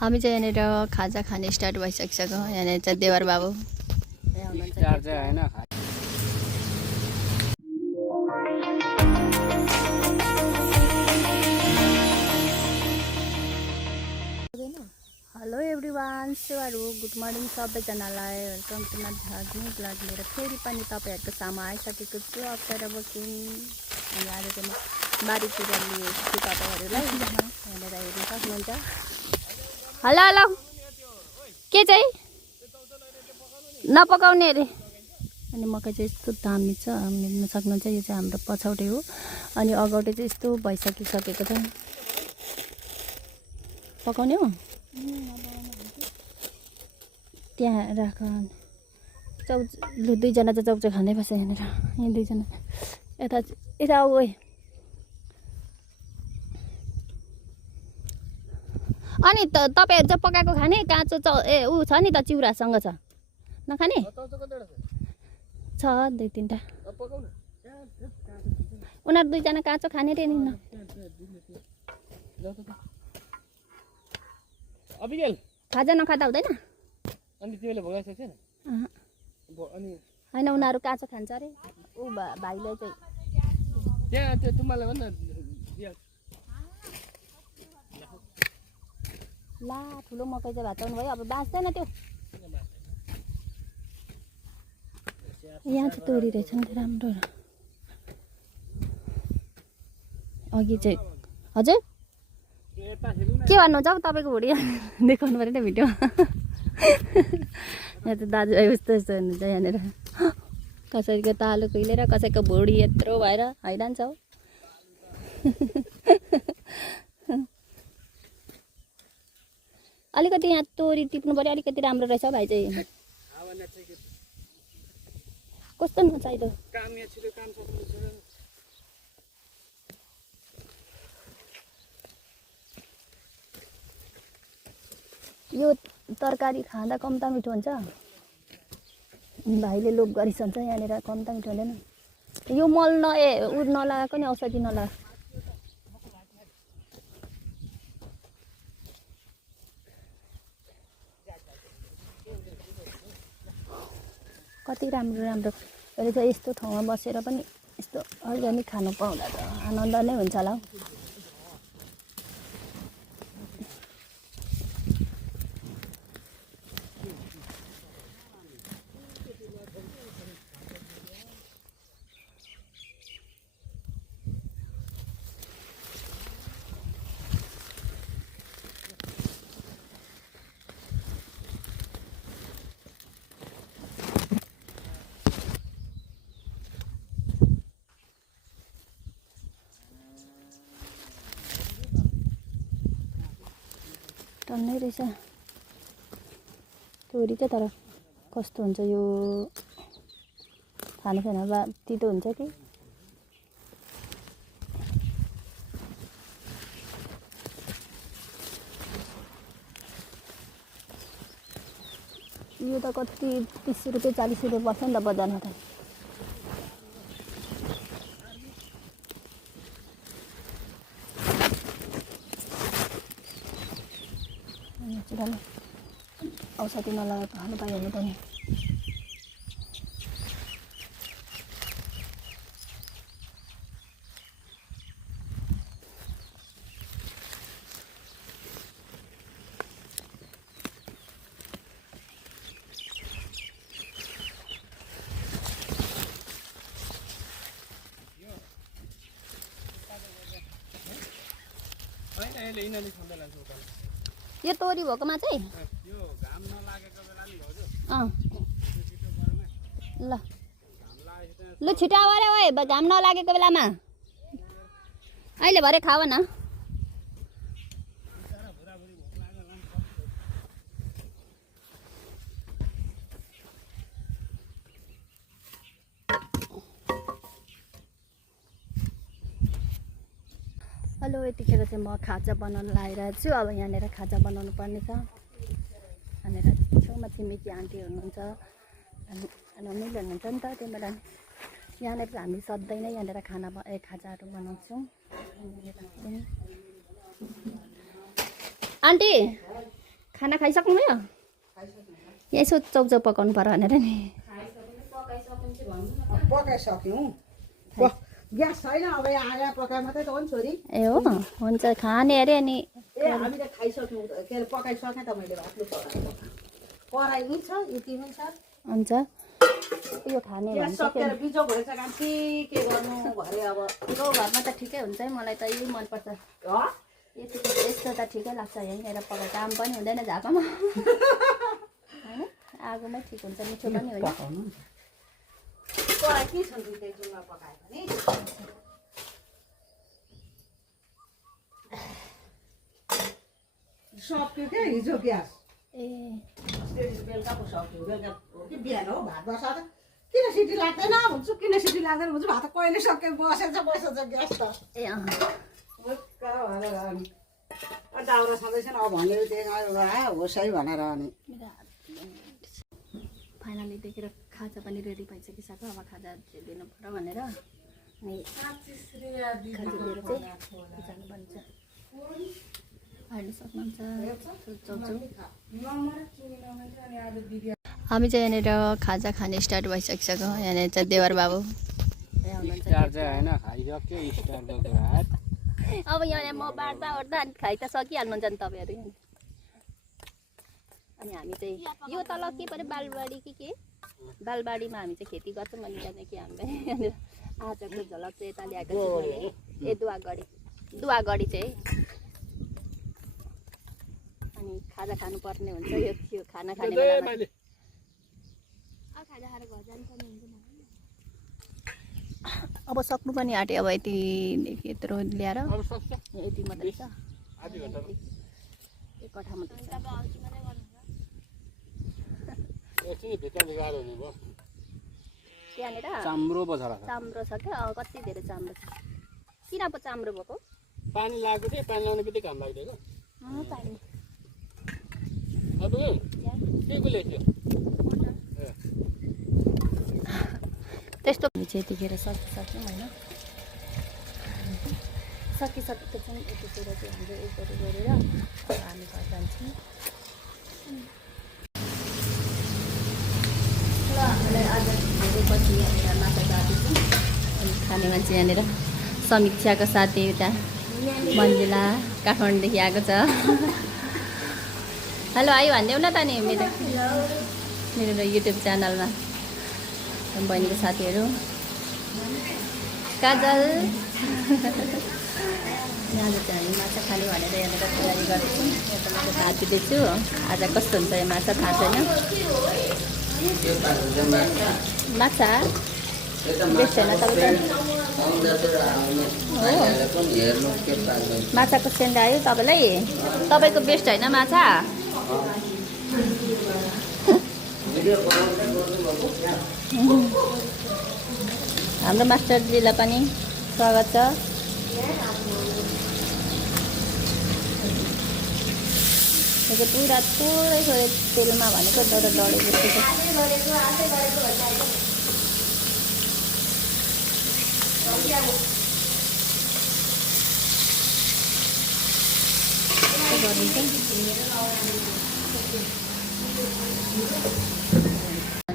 हामी चाहिँ यहाँनिर खाजा खाने स्टार्ट भइसकिसक्यो। यहाँनिर चाहिँ देवर बाबु हेलो एभ्रिवान, सेवाहरू गुड मर्निङ सबैजनालाई। वेलकम टु माई भ्लग लिएर फेरि पनि तपाईँहरूको सामु आइसकेको छु अप्सरा बकिङ। अनि आज चाहिँ म बारीतिर लिएछु तपाईँहरूलाई, यहाँनिर हेर्नु सक्नुहुन्छ। हेलो हेलो, के चाहिँ नपकाउने अरे। अनि मकै चाहिँ यस्तो दामी छ, हेर्न सक्नुहुन्छ। यो चाहिँ हाम्रो पछौटे हो अनि अगाडि चाहिँ यस्तो भइसकिसकेको छ। पकाउने हो त्यहाँ राख। लु दुईजना चाहिँ चाउचाउ खानै पर्छ यहाँनिर। यहाँ दुईजना यता यता आऊ। अनि तपाईँहरू चाहिँ पकाएको खाने काँचो ऊ छ नि त, चिउरासँग छ नखाने? छ दुई तिनवटा। उनीहरू दुईजना काँचो खाने रे नि। खाजा नखाँदा हुँदैन? होइन, उनीहरू काँचो खान्छ अरे। ऊ भाइलाई चाहिँ ला ठुलो मकै चाहिँ भात भयो, अब बाँच्दैन त्यो। यहाँ चाहिँ तोरी रहेछ नि राम्रो। अघि चाहिँ हजुर के भन्नुहुन्छ अब? तपाईँको भुँडी देखाउनु पऱ्यो नि भिडियो। यहाँ त दाजुभाइ उस्तो यस्तो हुनुहुन्छ यहाँनिर। कसैको तालु कुहिलेर कसैको भुँडी यत्रो भएर हैरान छ हौ। अलिकति यहाँ तोरी टिप्नु पऱ्यो, अलिकति राम्रो रहेछ भाइ चाहिँ। कस्तो नचाहिँदो यो तरकारी खाँदा कम त मिठो हुन्छ। भाइले लोभ गरिसन्छ यहाँनिर, कम त मिठो हुँदैन। यो मल उ नलागाएको नि, औषधि नलागा। कति राम्रो राम्रो रहेछ। यस्तो ठाउँमा बसेर पनि यस्तो अर्ग्यानिक खानु पाउँदा त आनन्द नै हुन्छ होला हौ। टन्नै रहेछ तोरी चाहिँ। तर कस्तो हुन्छ यो खानु छैन बा, तितो हुन्छ कि? यो त कति 30 रुपियाँ 40 रुपियाँ पर्छ नि त बजारमा त। औषधि नलगाएको खानु पायो भने पनि। यो तोरी भएकोमा चाहिँ ल लु छिटो आऊ अरे ओए, घाम नलागेको बेलामा। अहिले भरे खाऊ न। हेलो, यतिखेर चाहिँ म खाजा बनाउन लागिरहेको छु। अब यहाँनिर खाजा बनाउनु पर्ने छ। यहाँनिर छेउमा छिमेकी आन्टी हुनुहुन्छ, मिल हुनुहुन्छ नि त। त्यही भएर यहाँनिर हामी सधैँ नै यहाँनिर खाजाहरू बनाउँछौँ। आन्टी खाना खाइसक्नुभयो? यसो चौचौ पकाउनु पर्यो भनेर नि। पकाइसक्यौँ। ग्यास छैन अब आएर पकाए मात्रै त हो नि छोरी। ए हो हुन्छ खाने अरे अनि ए हामीले खाइसक्यौँ के अरे पकाइसकेँ त मैले भात पकाएको कराई नि छ यति पनि छ हुन्छ यो खाने ग्यास सकेर बिजो भएछ कान्छी के गर्नु भरे अब गाउँघरमा त ठिकै हुन्छ है मलाई त यही मनपर्छ यस्तो त ठिकै लाग्छ यहीँनिर पकाएको काम पनि हुँदैन झापामा होइन आगोमै ठिक हुन्छ मिठो पनि होइन कराई के छ दुईटै जुनमा पकायो भने सक्यो क्या हिजो ग्यास ए बेलुका पो सक्यो बेलुका कि बिहान हो भात बसाएर किन सिटी लाग्दैन भन्छु किन सिटी लाग्दैन भन्छु भात कहिले सक्यो बसेछ ग्यास त ए दाउरा छँदैछ अब भन्यो त्यही होस् है भनेर अनि फाइनली देखेर खाजा पनि रेडी भइसकिसक्यो अब खाजा दिनु पर्यो भनेर अनि खाजा दिएर चाहिँ जानुपर्ने छ अहिले सक्नुहुन्छ हामी चाहिँ यहाँनिर खाजा खाने स्टार्ट भइसकिसक्यो यहाँनिर चाहिँ देवर बाबु अब यहाँ म बाँड्दा ओर्दा अनि खाइ त सकिहाल्नुहुन्छ नि तपाईँहरू अनि हामी चाहिँ यो तल के पऱ्यो बालबाडी के बालबाडीमा हामी चाहिँ खेती गर्छौँ अनि त्यहाँ कि हामीले यहाँनिर आजको झलक चाहिँ यता ल्याएको छु ए दुवागढी चाहिँ अनि खाजा खानुपर्ने हुन्छ यो थियो खाना खाने बेलामा अब सक्नु पनि आँट्यो अब यतिदेखि यत्रो ल्याएर यति मात्रै छ एक कठा मात्रै छ त्यहाँनिर चाम्रो छ क्या कति धेरै चाम्रो छ किन अब चाम्रो भएको पानी लाग्यो थियो पानी लाउने बित्तिकै घाम लाग्दिएको पानी त्यस्तो चाहिँ यतिखेर सकिसक्यौँ होइन सकिसकेको चाहिँ यतिखेर चाहिँ हाम्रो एकहरू गरेर हामी घर जान्छौँ ल हामीलाई आज धेरैपछि यहाँनिर माछा जाँदैछौँ अनि खाने मान्छे यहाँनिर समीक्षाको साथी उता मन्जिला काठमाडौँदेखि आएको छ हेलो आयो भनिदेऊ न त नि मेरो युट्युब च्यानलमा बहिनीको साथीहरू काजल आज चाहिँ हामी माछा खाने भनेर यहाँनिर तयारी गर्दैछौँ यहाँ त मैले भात दिँदैछु आज कस्तो हुन्छ यो माछा थाहा छैन माछा बेस्ट छैन तपाईँ माछाको सेन्ट आयो तपाईँलाई तपाईँको बेस्ट होइन माछा हाम्रो मास्टरजीलाई पनि स्वागत छ पुरा थोरै थोरै तेलमा भनेको एउटा डढेको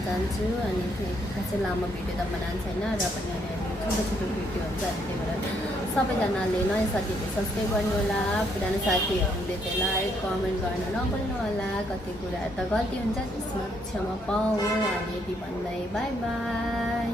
जान्छु अनि खासै लामो भिडियो त बनाएको छैन र पनि छोटो छोटो भिडियो हुन्छ त्यही भएर सबैजनाले नयाँ साथीहरूले सब्सक्राइब गर्नु होला पुरानो साथीहरूले चाहिँ लाइक कमेन्ट गर्नु नभुल्नु होला कति कुराहरू त गल्ती हुन्छ त्यसमा क्षमा पाऊँ अनि यति भन्दै बाई बाई।